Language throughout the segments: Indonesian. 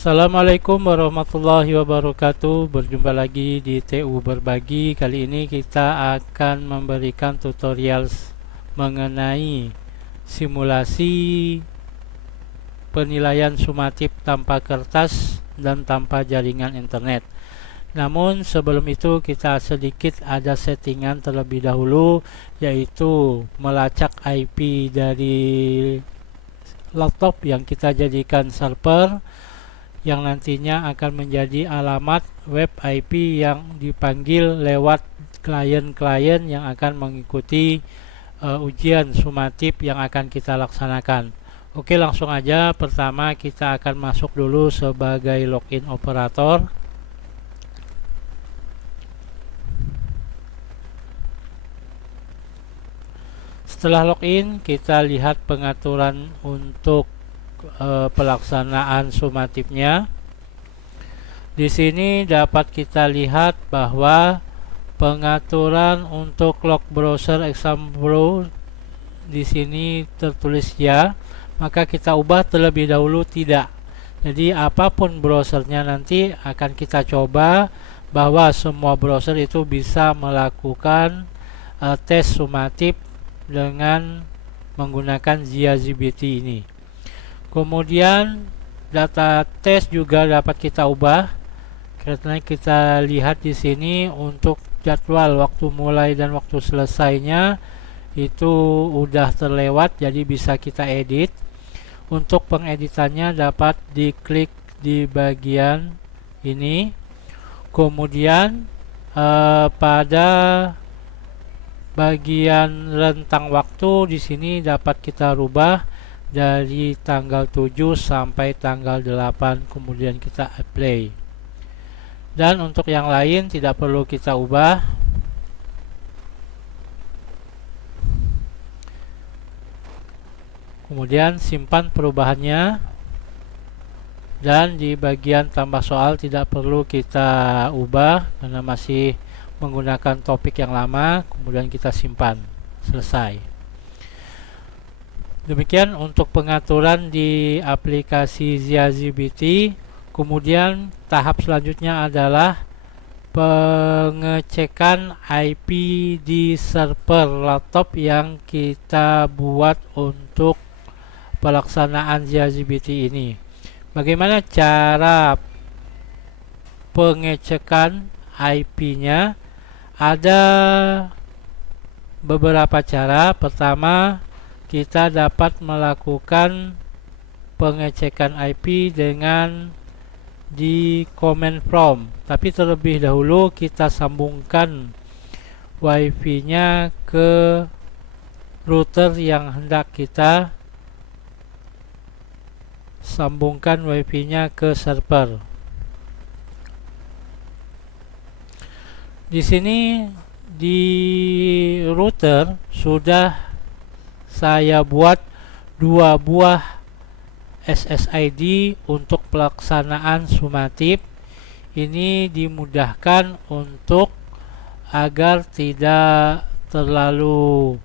Assalamualaikum warahmatullahi wabarakatuh. Berjumpa lagi di TU Berbagi. Kali ini kita akan memberikan tutorial mengenai simulasi penilaian sumatif tanpa kertas dan tanpa jaringan internet. Namun sebelum itu kita sedikit ada settingan terlebih dahulu, yaitu melacak IP dari laptop yang kita jadikan server, yang nantinya akan menjadi alamat web IP yang dipanggil lewat klien-klien yang akan mengikuti ujian sumatif yang akan kita laksanakan. Oke, langsung aja. Pertama kita akan masuk dulu sebagai login operator. Setelah login, kita lihat pengaturan untuk pelaksanaan sumatifnya. Di sini dapat kita lihat bahwa pengaturan untuk log browser example di sini tertulis ya, maka kita ubah terlebih dahulu tidak. Jadi apapun browsernya nanti akan kita coba bahwa semua browser itu bisa melakukan tes sumatif dengan menggunakan ZiaZBT ini. Kemudian data tes juga dapat kita ubah, karena kita lihat di sini untuk jadwal waktu mulai dan waktu selesainya itu udah terlewat, jadi bisa kita edit. Untuk pengeditannya dapat diklik di bagian ini. Kemudian pada bagian rentang waktu di sini dapat kita rubah dari tanggal 7 sampai tanggal 8, kemudian kita apply. Dan untuk yang lain tidak perlu kita ubah. Kemudian simpan perubahannya, dan di bagian tambah soal tidak perlu kita ubah karena masih menggunakan topik yang lama. Kemudian kita simpan, selesai. Demikian untuk pengaturan di aplikasi ZiaZBT. Kemudian tahap selanjutnya adalah pengecekan IP di server laptop yang kita buat untuk pelaksanaan ZiaZBT ini. Bagaimana cara pengecekan IP-nya? Ada beberapa cara. Pertama, kita dapat melakukan pengecekan IP dengan di command prompt, tapi terlebih dahulu kita sambungkan WiFi-nya ke router yang hendak kita sambungkan WiFi-nya ke server. Di sini di router sudah saya buat 2 buah SSID untuk pelaksanaan sumatif. Ini dimudahkan untuk agar tidak terlalu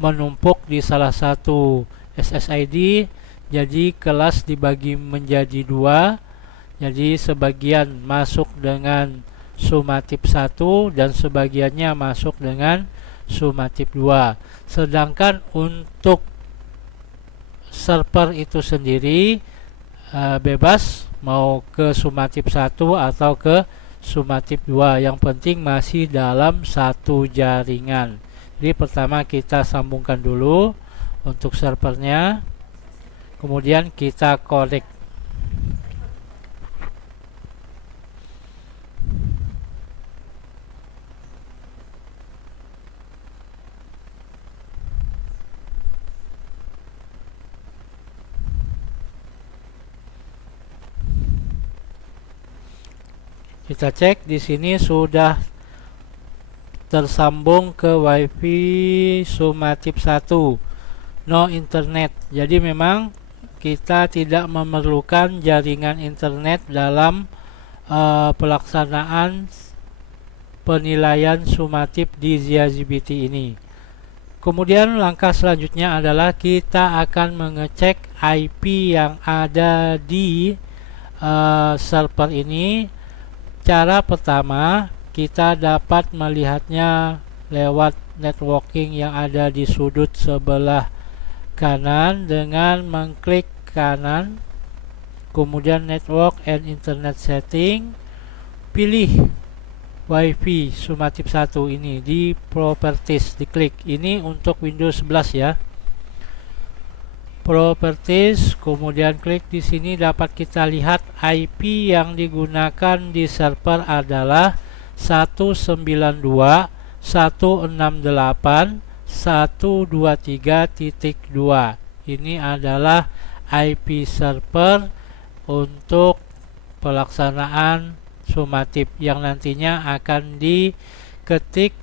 menumpuk di salah satu SSID. Jadi kelas dibagi menjadi 2. Jadi sebagian masuk dengan sumatif 1 dan sebagiannya masuk dengan sumatif 2. Sedangkan untuk server itu sendiri bebas mau ke sumatif 1 atau ke sumatif 2. Yang penting masih dalam satu jaringan. Jadi pertama kita sambungkan dulu untuk servernya, kemudian kita connect. Kita cek di sini sudah tersambung ke WiFi sumatif 1, no internet. Jadi memang kita tidak memerlukan jaringan internet dalam pelaksanaan penilaian sumatif di ZiaZBT ini. Kemudian langkah selanjutnya adalah kita akan mengecek IP yang ada di server ini. Cara pertama, kita dapat melihatnya lewat networking yang ada di sudut sebelah kanan dengan mengklik kanan, kemudian network and internet setting, pilih WiFi Sumatip 1 ini di properties, diklik. Ini untuk Windows 11 ya. Properties, kemudian klik di sini, dapat kita lihat IP yang digunakan di server adalah 192.168.123.2. Ini adalah IP server untuk pelaksanaan Sumatip yang nantinya akan diketik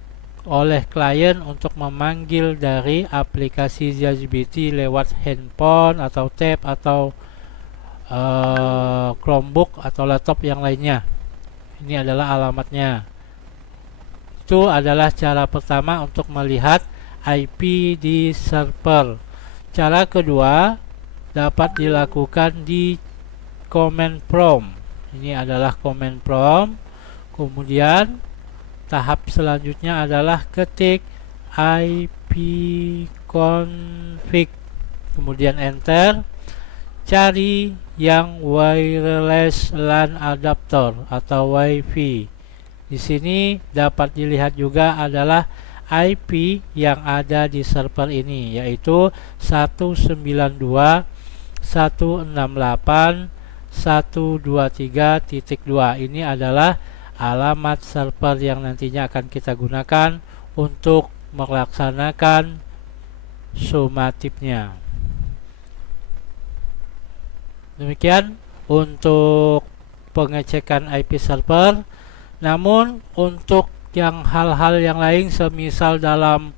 oleh klien untuk memanggil dari aplikasi ZiaGPT lewat handphone atau tab atau Chromebook atau laptop yang lainnya. Ini adalah alamatnya. Itu adalah cara pertama untuk melihat IP di server. Cara kedua dapat dilakukan di command prompt. Ini adalah command prompt. Kemudian tahap selanjutnya adalah ketik ipconfig, kemudian enter, cari yang wireless LAN adapter atau WiFi. Di sini dapat dilihat juga adalah IP yang ada di server ini, yaitu 192.168.123.2. Ini adalah alamat server yang nantinya akan kita gunakan untuk melaksanakan Sumatipnya. Demikian untuk pengecekan IP server. Namun untuk yang hal-hal yang lain, semisal dalam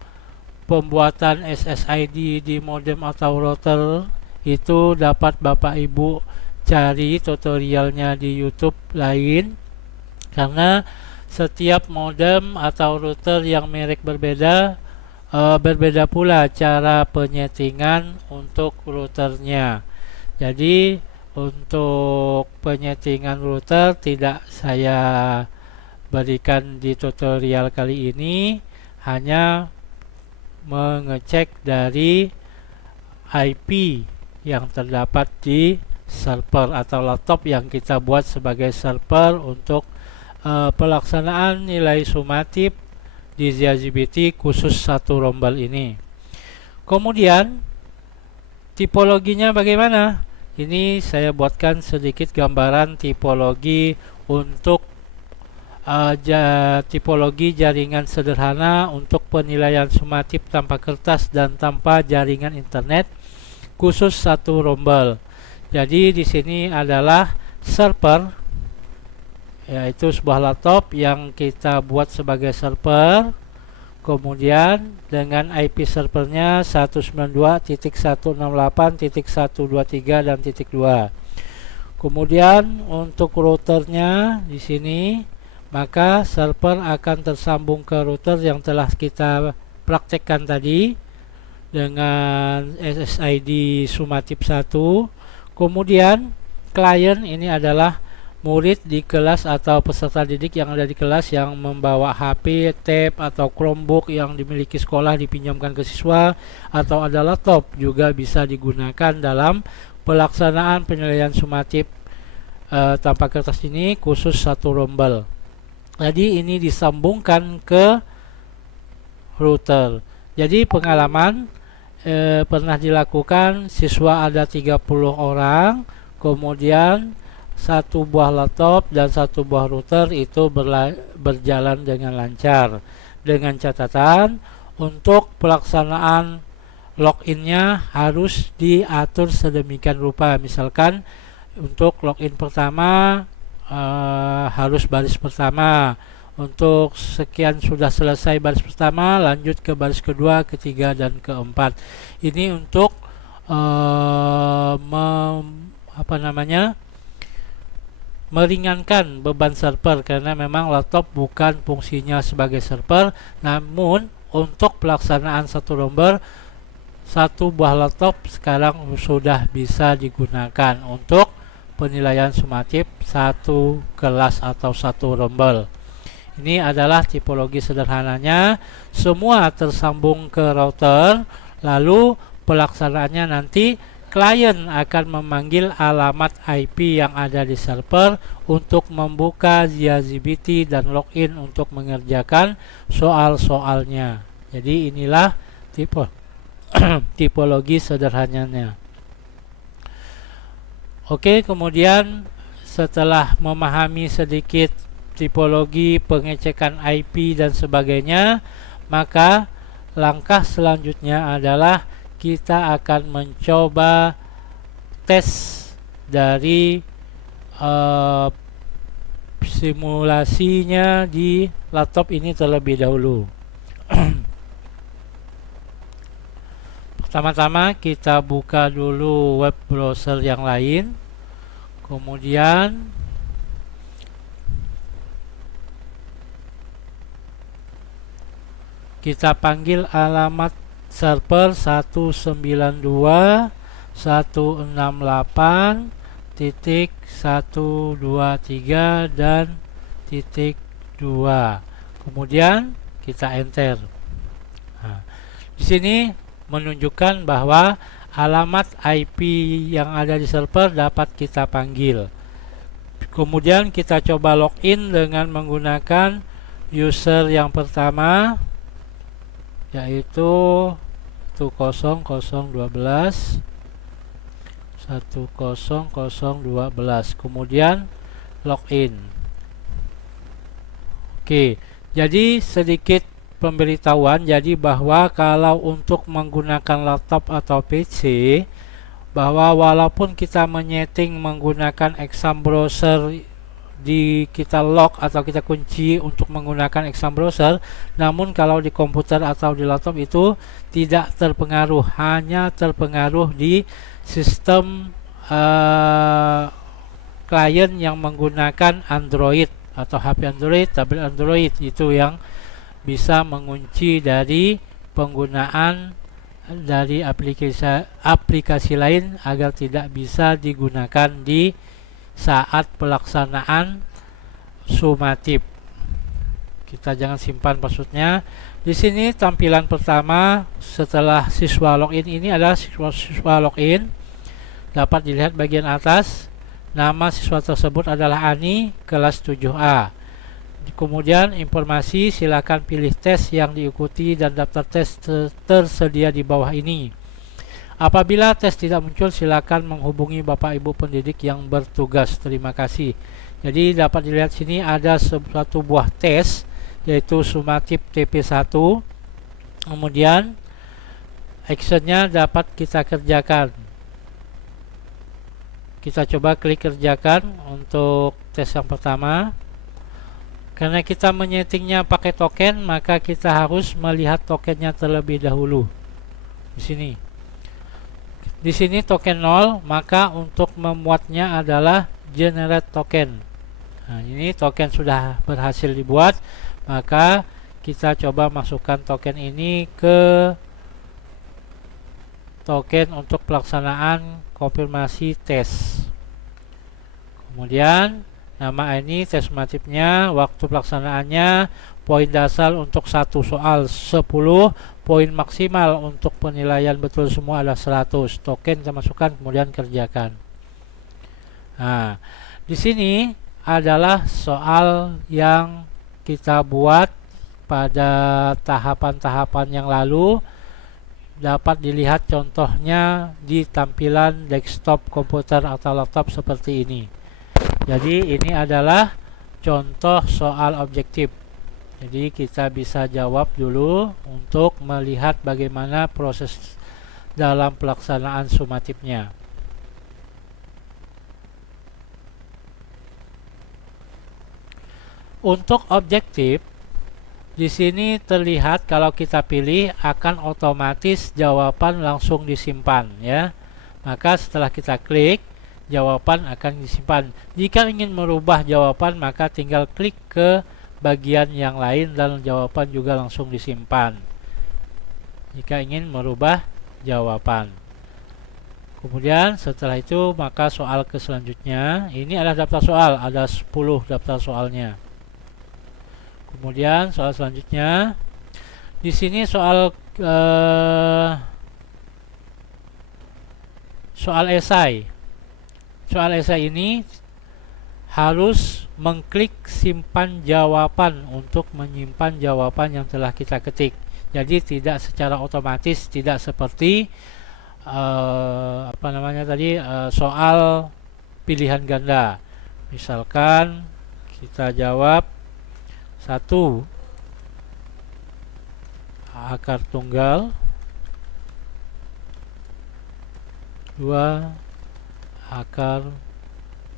pembuatan SSID di modem atau router, itu dapat Bapak Ibu cari tutorialnya di YouTube lain, karena setiap modem atau router yang merek berbeda, berbeda pula cara penyetingan untuk routernya. Jadi untuk penyetingan router tidak saya berikan di tutorial kali ini, hanya mengecek dari IP yang terdapat di server atau laptop yang kita buat sebagai server untuk pelaksanaan nilai Sumatip di ZiaGPT khusus satu rombel ini. Kemudian tipologinya bagaimana? Ini saya buatkan sedikit gambaran tipologi untuk tipologi jaringan sederhana untuk penilaian Sumatip tanpa kertas dan tanpa jaringan internet khusus satu rombel. Jadi di sini adalah server, yaitu sebuah laptop yang kita buat sebagai server. Kemudian dengan IP servernya 192.168.123 dan .2. Kemudian untuk routernya di sini, maka server akan tersambung ke router yang telah kita praktekkan tadi dengan SSID Sumatip 1. Kemudian klien ini adalah murid di kelas atau peserta didik yang ada di kelas yang membawa HP, tab atau Chromebook yang dimiliki sekolah dipinjamkan ke siswa, atau ada laptop juga bisa digunakan dalam pelaksanaan penilaian Sumatip tanpa kertas ini khusus satu rombel. Jadi ini disambungkan ke router. Jadi pengalaman pernah dilakukan, siswa ada 30 orang, kemudian satu buah laptop dan satu buah router itu berjalan dengan lancar, dengan catatan untuk pelaksanaan loginnya harus diatur sedemikian rupa. Misalkan untuk login pertama harus baris pertama, untuk sekian sudah selesai baris pertama lanjut ke baris kedua, ketiga dan keempat. Ini untuk meringankan beban server, karena memang laptop bukan fungsinya sebagai server, namun untuk pelaksanaan satu rombel, satu buah laptop sekarang sudah bisa digunakan untuk penilaian sumatif satu kelas atau satu rombel. Ini adalah tipologi sederhananya. Semua tersambung ke router, lalu pelaksanaannya nanti klien akan memanggil alamat IP yang ada di server untuk membuka ZiaZBT dan login untuk mengerjakan soal-soalnya. Jadi inilah tipologi sederhananya. Oke, kemudian setelah memahami sedikit tipologi, pengecekan IP dan sebagainya, maka langkah selanjutnya adalah kita akan mencoba tes dari simulasinya di laptop ini terlebih dahulu. Pertama-tama kita buka dulu web browser yang lain, kemudian kita panggil alamat server 192.168.123 dan .2. Kemudian kita enter. Nah, di sini menunjukkan bahwa alamat IP yang ada di server dapat kita panggil. Kemudian kita coba login dengan menggunakan user yang pertama, yaitu 10012 10012, kemudian login. Oke, jadi sedikit pemberitahuan, jadi bahwa kalau untuk menggunakan laptop atau PC, bahwa walaupun kita menyeting menggunakan exam browser kita lock atau kita kunci untuk menggunakan exam browser, namun kalau di komputer atau di laptop itu tidak terpengaruh, hanya terpengaruh di sistem klien yang menggunakan Android atau HP Android, tablet Android, itu yang bisa mengunci dari penggunaan dari aplikasi lain agar tidak bisa digunakan di saat pelaksanaan sumatif. Kita jangan simpan passwordnya. Di sini tampilan pertama setelah siswa login ini adalah siswa login. Dapat dilihat bagian atas, nama siswa tersebut adalah Ani, kelas 7A. Kemudian informasi, silakan pilih tes yang diikuti dan daftar tes tersedia di bawah ini. Apabila tes tidak muncul, silakan menghubungi Bapak Ibu pendidik yang bertugas. Terima kasih. Jadi dapat dilihat sini ada satu buah tes, yaitu sumatif TP1. Kemudian actionnya dapat kita kerjakan. Kita coba klik kerjakan untuk tes yang pertama. Karena kita menyetingnya pakai token, maka kita harus melihat tokennya terlebih dahulu. Di sini token 0, maka untuk memuatnya adalah generate token. Nah, ini token sudah berhasil dibuat, maka kita coba masukkan token ini ke token untuk pelaksanaan konfirmasi tes. Kemudian nama ini tes sumatifnya, waktu pelaksanaannya, poin dasar untuk satu soal 10, poin maksimal untuk penilaian betul semua adalah 100. Token kita masukkan, kemudian kerjakan. Nah, di sini adalah soal yang kita buat pada tahapan-tahapan yang lalu. Dapat dilihat contohnya di tampilan desktop komputer atau laptop seperti ini. Jadi ini adalah contoh soal objektif. Jadi kita bisa jawab dulu untuk melihat bagaimana proses dalam pelaksanaan sumatifnya. Untuk objektif, di sini terlihat kalau kita pilih akan otomatis jawaban langsung disimpan, ya. Maka setelah kita klik, jawaban akan disimpan. Jika ingin merubah jawaban, maka tinggal klik ke bagian yang lain dan jawaban juga langsung disimpan. Jika ingin merubah jawaban. Kemudian setelah itu maka soal ke selanjutnya, ini adalah daftar soal, ada 10 daftar soalnya. Kemudian soal selanjutnya, di sini soal soal esai. Soal esai ini harus mengklik simpan jawaban untuk menyimpan jawaban yang telah kita ketik. Jadi tidak secara otomatis, tidak seperti soal pilihan ganda. Misalkan kita jawab 1 akar tunggal, 2 akar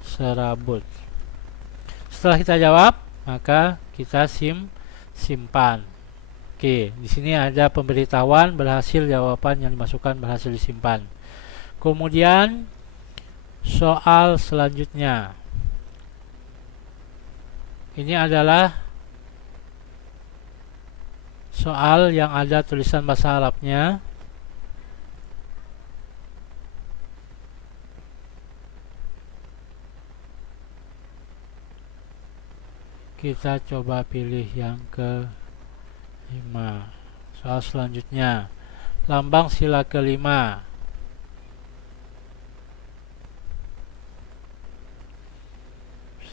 serabut. Setelah kita jawab, maka kita simpan. Oke, di sini ada pemberitahuan berhasil, jawaban yang dimasukkan berhasil disimpan. Kemudian soal selanjutnya. Ini adalah soal yang ada tulisan bahasa Arabnya. Kita coba pilih yang ke-5. Soal selanjutnya, lambang sila ke-5.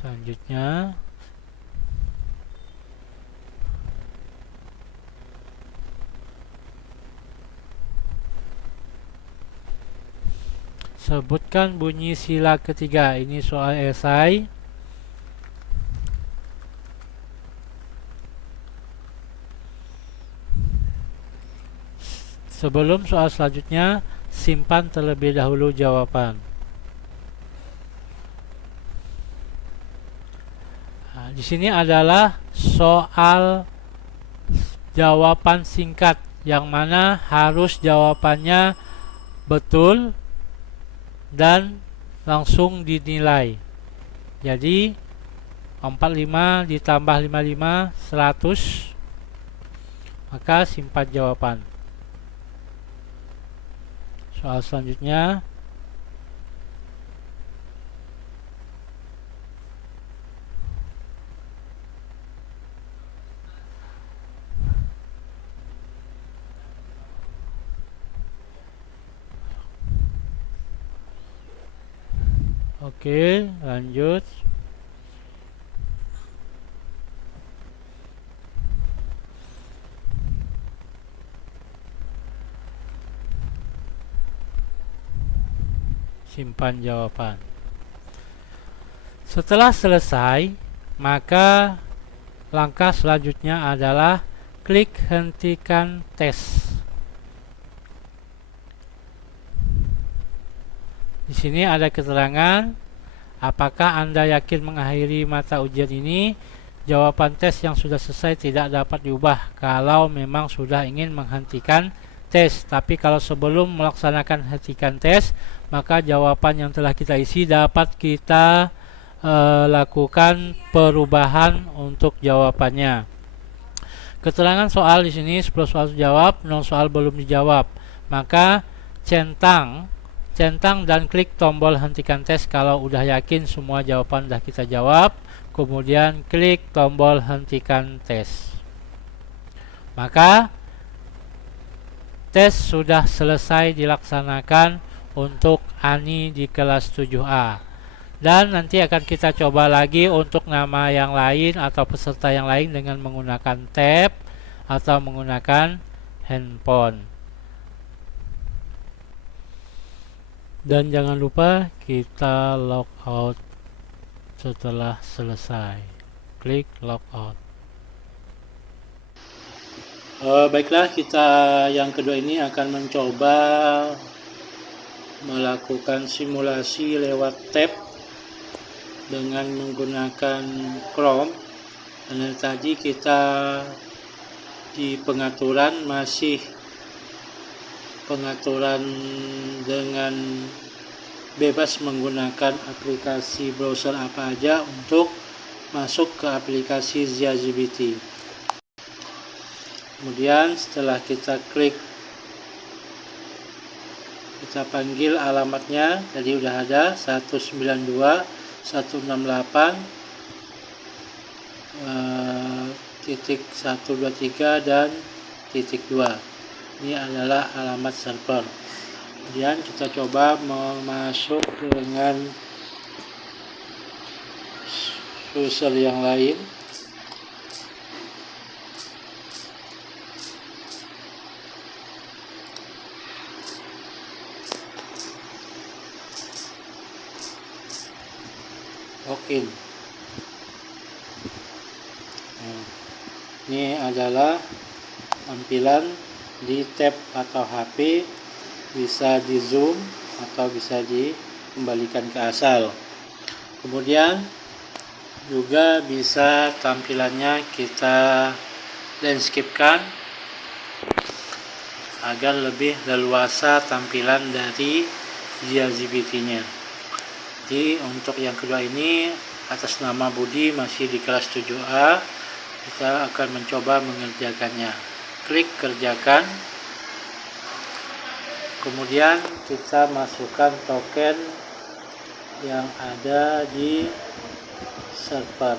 Selanjutnya sebutkan bunyi sila ketiga. Ini soal esai. Sebelum soal selanjutnya, simpan terlebih dahulu jawaban. Nah, di sini adalah soal jawaban singkat, yang mana harus jawabannya betul dan langsung dinilai. Jadi 45 ditambah 55 100, maka simpan jawaban. Soal selanjutnya, oke, lanjut. Simpan jawaban. Setelah selesai, maka langkah selanjutnya adalah klik hentikan tes. Di sini ada keterangan, apakah Anda yakin mengakhiri mata ujian ini? Jawaban tes yang sudah selesai tidak dapat diubah kalau memang sudah ingin menghentikan tes. Tapi kalau sebelum melaksanakan hentikan tes, maka jawaban yang telah kita isi dapat kita lakukan perubahan untuk jawabannya. Keterangan soal di sini 10 soal dijawab, 0 soal belum dijawab. Maka centang dan klik tombol hentikan tes kalau udah yakin semua jawaban udah kita jawab. Kemudian klik tombol hentikan tes. Maka tes sudah selesai dilaksanakan untuk Ani di kelas 7A. Dan nanti akan kita coba lagi untuk nama yang lain atau peserta yang lain dengan menggunakan tab atau menggunakan handphone. Dan jangan lupa kita log out setelah selesai. Klik log out. Baiklah, kita yang kedua ini akan mencoba melakukan simulasi lewat tab dengan menggunakan Chrome. Dan tadi kita di pengaturan masih pengaturan dengan bebas menggunakan aplikasi browser apa aja untuk masuk ke aplikasi ZiaGPT. Kemudian setelah kita klik Kita panggil alamatnya, tadi udah ada 192 168 titik 123 dan titik 2. Ini adalah alamat server. Kemudian kita coba masuk dengan user yang lain. Login. Ini adalah tampilan di tab atau HP, bisa di zoom atau bisa dikembalikan ke asal. Kemudian juga bisa tampilannya kita landscape-kan agar lebih leluasa tampilan dari ZiaGPT-nya. Jadi untuk yang kedua ini atas nama Budi, masih di kelas 7A, kita akan mencoba mengerjakannya. Klik kerjakan, kemudian kita masukkan token yang ada di server.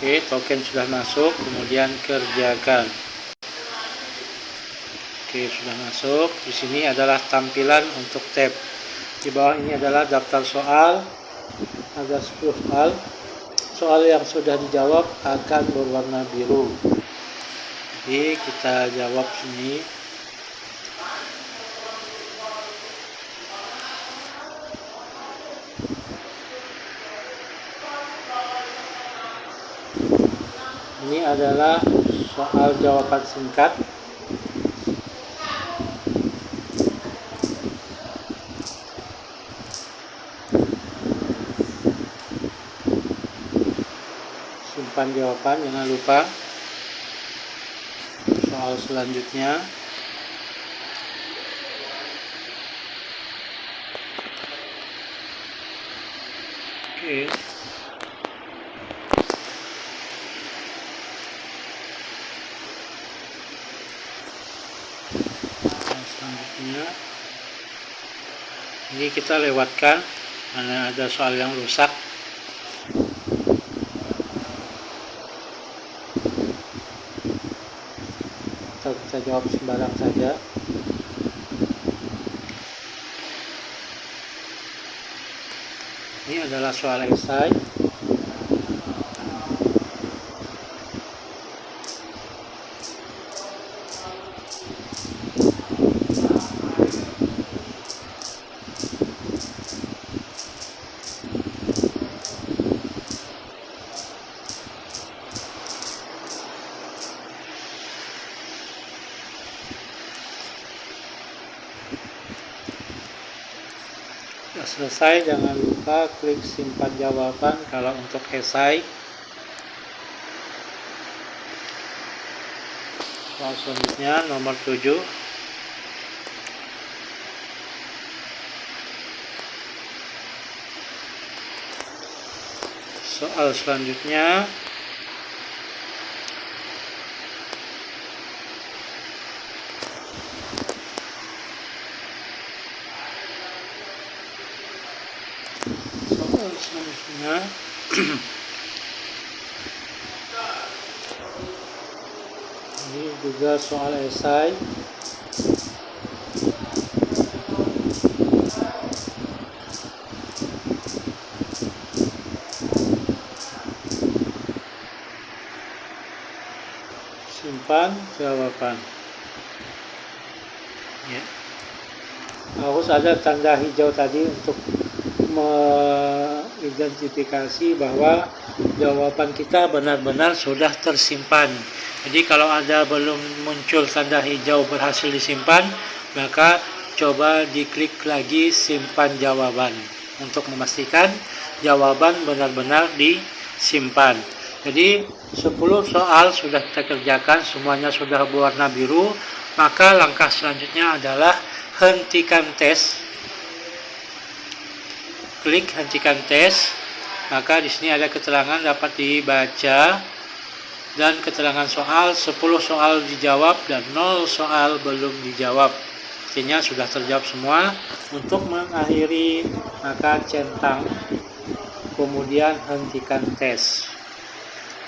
Oke, token sudah masuk, kemudian kerjakan. Oke, sudah masuk. Di sini adalah tampilan untuk tab. Di bawah ini adalah daftar soal. Ada 10 soal. Soal yang sudah dijawab akan berwarna biru. Jadi kita jawab sini. Ini adalah soal jawaban singkat. Simpan jawaban, jangan lupa. Soal selanjutnya. Oke. Selanjutnya, ini kita lewatkan karena ada soal yang rusak. Kita jawab sembarang saja. Ini adalah soal esai. Sudah selesai, jangan lupa klik simpan jawaban kalau untuk esai. Soal selanjutnya nomor 7. Soal selanjutnya ini juga soal esai. Simpan jawaban. Ya. Harus ada tanda hijau tadi untuk mengidentifikasi bahwa jawaban kita benar-benar sudah tersimpan. Jadi kalau ada belum muncul tanda hijau berhasil disimpan, maka coba diklik lagi simpan jawaban untuk memastikan jawaban benar-benar disimpan. Jadi 10 soal sudah kita kerjakan, semuanya sudah berwarna biru. Maka langkah selanjutnya adalah hentikan tes. Klik hentikan tes. Maka di sini ada keterangan dapat dibaca dan keterangan soal. 10 soal dijawab dan 0 soal belum dijawab. Artinya sudah terjawab semua. Untuk mengakhiri, maka centang, kemudian hentikan tes.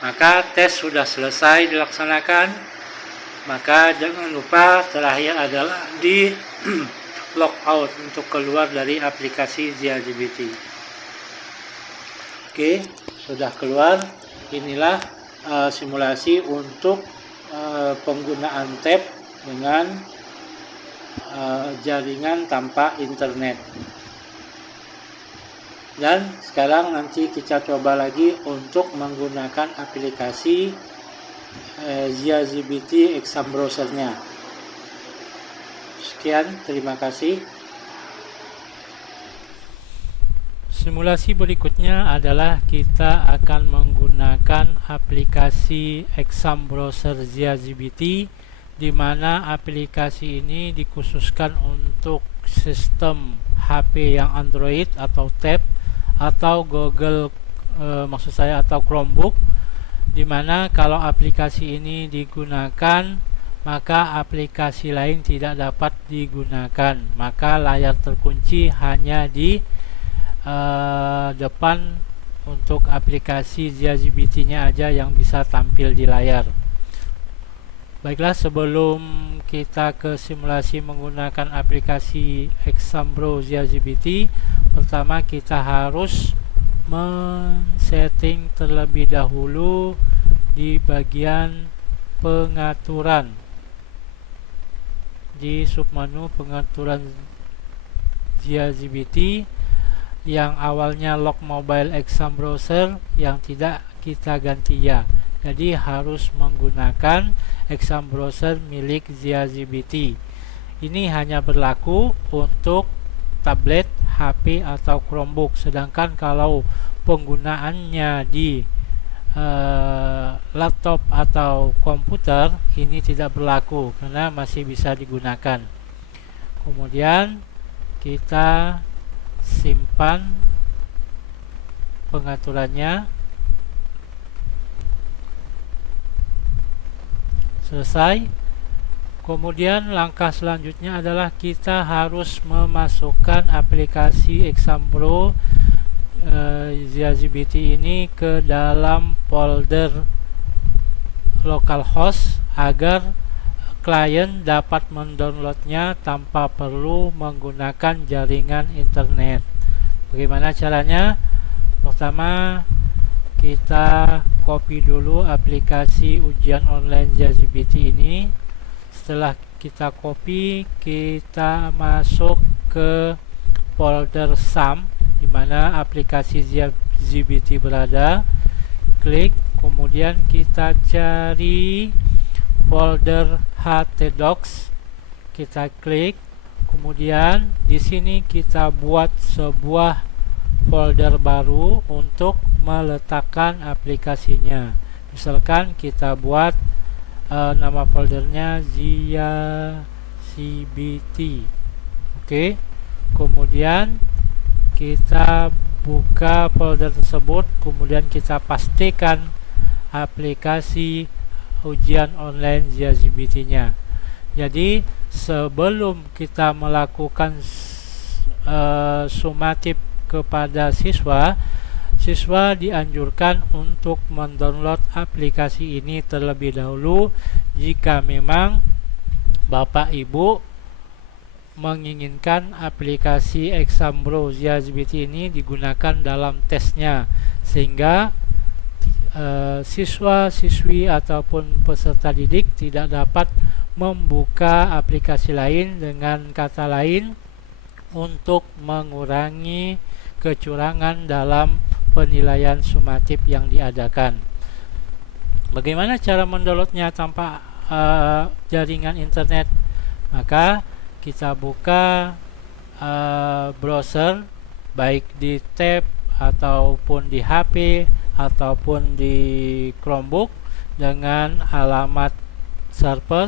Maka tes sudah selesai dilaksanakan. Maka jangan lupa terakhir adalah di logout untuk keluar dari aplikasi ZiaGPT. Oke, sudah keluar. Inilah simulasi untuk penggunaan tab dengan jaringan tanpa internet. Dan sekarang nanti kita coba lagi untuk menggunakan aplikasi ZiaGPT exam browsernya. Sekian, terima kasih. Simulasi berikutnya adalah kita akan menggunakan aplikasi exam browser ZiaGPT, di mana aplikasi ini dikhususkan untuk sistem HP yang Android atau tab atau Google atau Chromebook, di mana kalau aplikasi ini digunakan maka aplikasi lain tidak dapat digunakan. Maka layar terkunci hanya di depan untuk aplikasi ZiaGPT-nya aja yang bisa tampil di layar. Baiklah, sebelum kita ke simulasi menggunakan aplikasi Exambro ZiaGPT, pertama kita harus men-setting terlebih dahulu di bagian pengaturan, di submenu pengaturan ZiaGPT yang awalnya lock mobile exam browser yang tidak kita ganti ya. Jadi harus menggunakan exam browser milik ZiaGPT. Ini hanya berlaku untuk tablet, HP atau Chromebook. Sedangkan kalau penggunaannya di laptop atau komputer, ini tidak berlaku karena masih bisa digunakan. Kemudian kita simpan pengaturannya. Selesai. Kemudian langkah selanjutnya adalah kita harus memasukkan aplikasi Exambro ZiaGPT ini ke dalam folder localhost agar klien dapat mendownloadnya tanpa perlu menggunakan jaringan internet. Bagaimana caranya? Pertama, kita copy dulu aplikasi ujian online ZiaGPT ini. Setelah kita copy, kita masuk ke folder SAM di mana aplikasi ZiaGPT berada. Klik, kemudian kita cari folder htdocs. Kita klik, kemudian di sini kita buat sebuah folder baru untuk meletakkan aplikasinya. Misalkan kita buat nama foldernya ZiaGPT. Oke. Kemudian kita buka folder tersebut, kemudian kita pastikan aplikasi ujian online ZiaGPT-nya. Jadi sebelum kita melakukan sumatif kepada siswa dianjurkan untuk mendownload aplikasi ini terlebih dahulu jika memang Bapak Ibu menginginkan aplikasi Exambro ZiaGPT ini digunakan dalam tesnya, sehingga siswa-siswi ataupun peserta didik tidak dapat membuka aplikasi lain, dengan kata lain untuk mengurangi kecurangan dalam penilaian sumatif yang diadakan. Bagaimana cara mendownloadnya tanpa jaringan internet? Maka kita buka browser baik di tab ataupun di HP ataupun di Chromebook dengan alamat server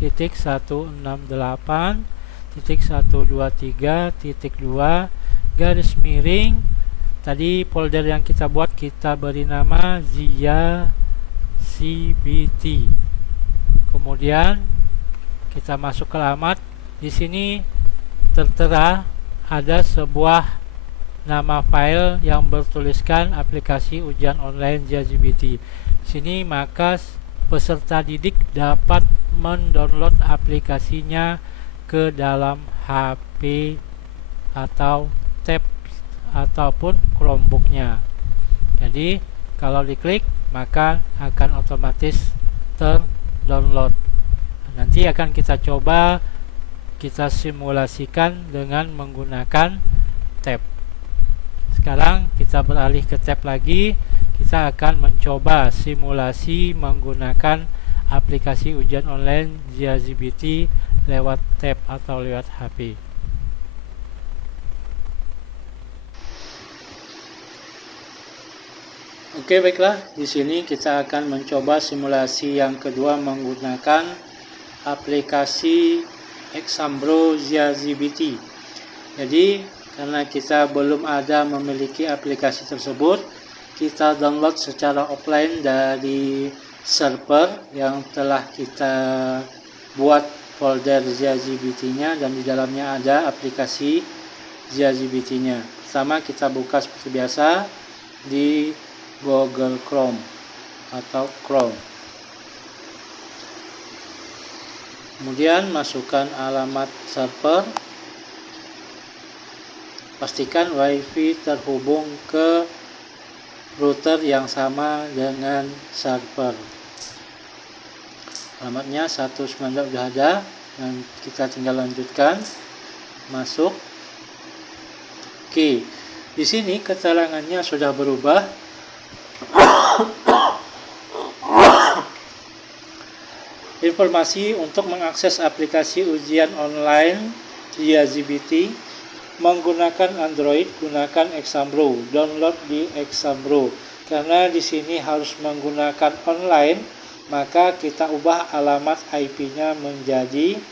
192.168.123.2 garis miring. Tadi folder yang kita buat kita beri nama Zia CBT. Kemudian kita masuk ke alamat. Di sini tertera ada sebuah nama file yang bertuliskan aplikasi ujian online ZiaCBT. Di sini maka peserta didik dapat mendownload aplikasinya ke dalam HP atau tab ataupun Chromebooknya. Jadi kalau diklik maka akan otomatis terdownload. Nanti akan kita coba kita simulasikan dengan menggunakan tab. Sekarang kita beralih ke tab lagi. Kita akan mencoba simulasi menggunakan aplikasi ujian online ZiaCBT lewat tab atau lewat HP. Oke, baiklah. Di sini kita akan mencoba simulasi yang kedua menggunakan aplikasi Exambro ZiaCBT. Jadi karena kita belum ada memiliki aplikasi tersebut, kita download secara offline dari server yang telah kita buat folder ZiaCBT-nya, dan di dalamnya ada aplikasi ZiaCBT-nya. Pertama kita buka seperti biasa di Google Chrome atau Chrome. Kemudian masukkan alamat server. Pastikan WiFi terhubung ke router yang sama dengan server. Alamatnya 192 sudah ada, dan kita tinggal lanjutkan. Masuk. Oke. Di sini keterangannya sudah berubah. Informasi untuk mengakses aplikasi ujian online ZiaCBT menggunakan Android, gunakan Exambro, download di Exambro. Karena di sini harus menggunakan online, maka kita ubah alamat IP-nya menjadi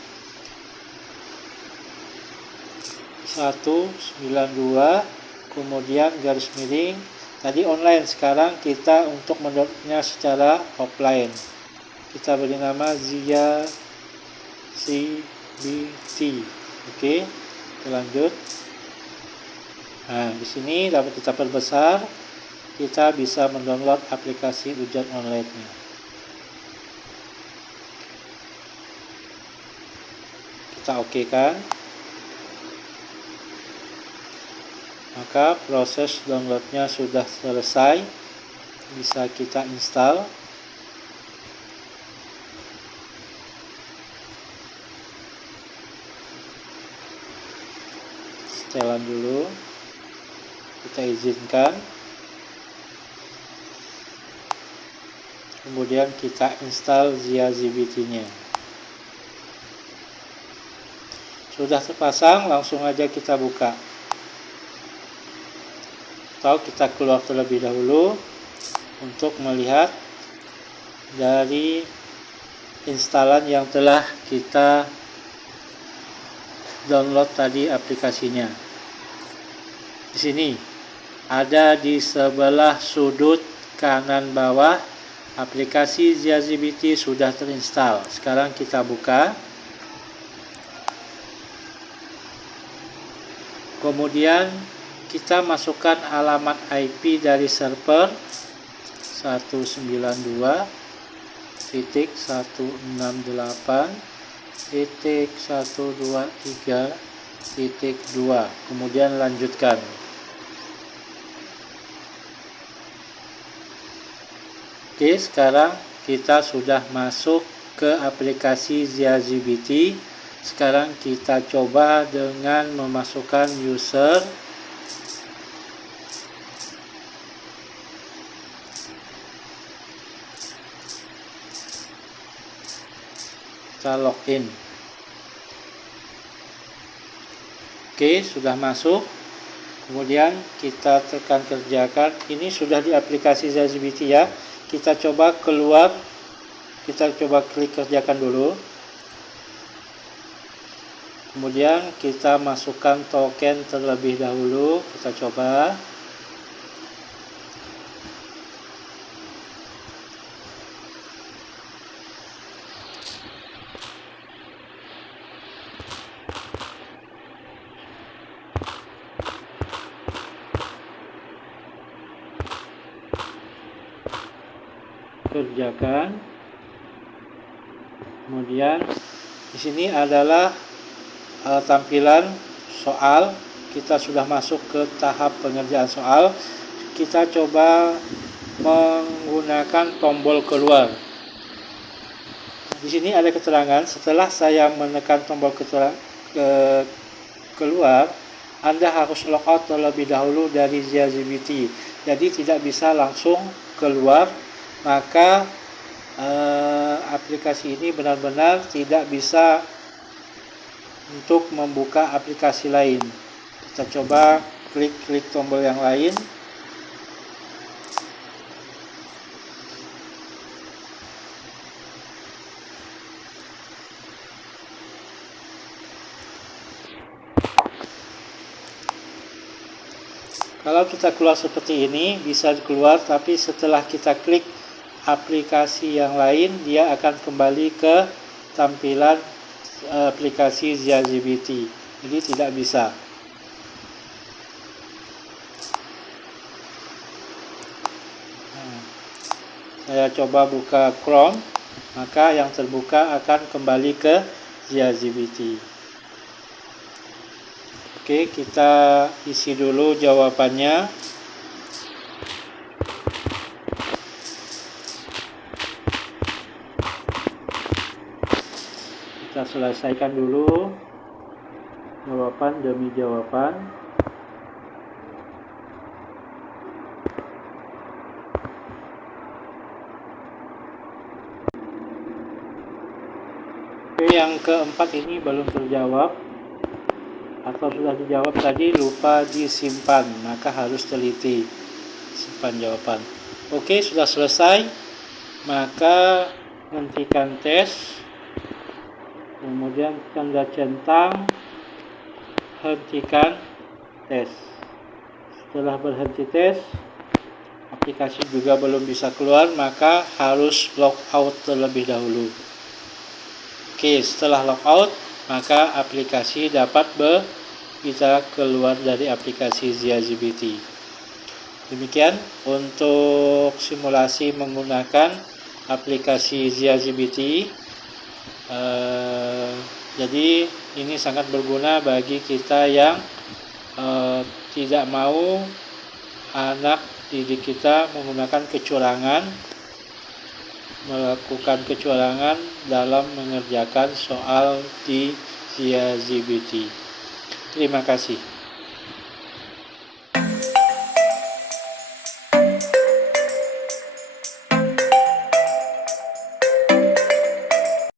192 kemudian garis miring. Tadi online, sekarang kita untuk mendownloadnya secara offline. Kita beri nama ZiaCBT. Oke, kita lanjut. Nah, di sini dapat kita perbesar, kita bisa mendownload aplikasi ujian online-nya. Kita oke kan? Maka proses downloadnya sudah selesai. Bisa kita install. Setelan dulu, kita izinkan, kemudian kita install ZiaCBT-nya. Sudah terpasang, langsung aja kita buka, atau kita keluar terlebih dahulu untuk melihat dari instalan yang telah kita download tadi aplikasinya. Di sini ada di sebelah sudut kanan bawah aplikasi ZiaCBT sudah terinstall. Sekarang kita buka. Kemudian kita masukkan alamat IP dari server 192.168.123.2, kemudian lanjutkan. Oke, sekarang kita sudah masuk ke aplikasi ZiaCBT. Sekarang kita coba dengan memasukkan user. Kita login. Oke, sudah masuk. Kemudian kita tekan kerjakan. Ini sudah di aplikasi ZiaGPT ya. Kita coba keluar, kita coba klik kerjakan dulu. Kemudian kita masukkan token terlebih dahulu. Kita coba. Kerjakan. Kemudian di sini adalah tampilan soal. Kita sudah masuk ke tahap pengerjaan soal. Kita coba menggunakan tombol keluar. Di sini ada keterangan, setelah saya menekan tombol keluar, Anda harus logout terlebih dahulu dari ZiaGPT. Jadi tidak bisa langsung keluar, maka aplikasi ini benar-benar tidak bisa untuk membuka aplikasi lain. Kita coba klik tombol yang lain. Kalau kita keluar seperti ini, bisa keluar, tapi setelah kita klik aplikasi yang lain, dia akan kembali ke tampilan aplikasi ZiaGPT. Jadi tidak bisa. Saya coba buka Chrome, maka yang terbuka akan kembali ke ZiaGPT. Oke, kita isi dulu jawabannya. Kita selesaikan dulu jawaban demi jawaban. Oke, yang keempat ini belum terjawab, atau sudah dijawab tadi lupa disimpan, maka harus teliti simpan jawaban. Oke, sudah selesai, maka hentikan tes, kemudian tanda centang, hentikan tes. Setelah berhenti tes, aplikasi juga belum bisa keluar, maka harus logout terlebih dahulu. Oke, setelah logout, maka aplikasi dapat bisa keluar dari aplikasi ZiaGPT. Demikian untuk simulasi menggunakan aplikasi ZiaGPT. Jadi ini sangat berguna bagi kita yang tidak mau anak didik kita melakukan kecurangan dalam mengerjakan soal di ZiaGPT. Terima kasih.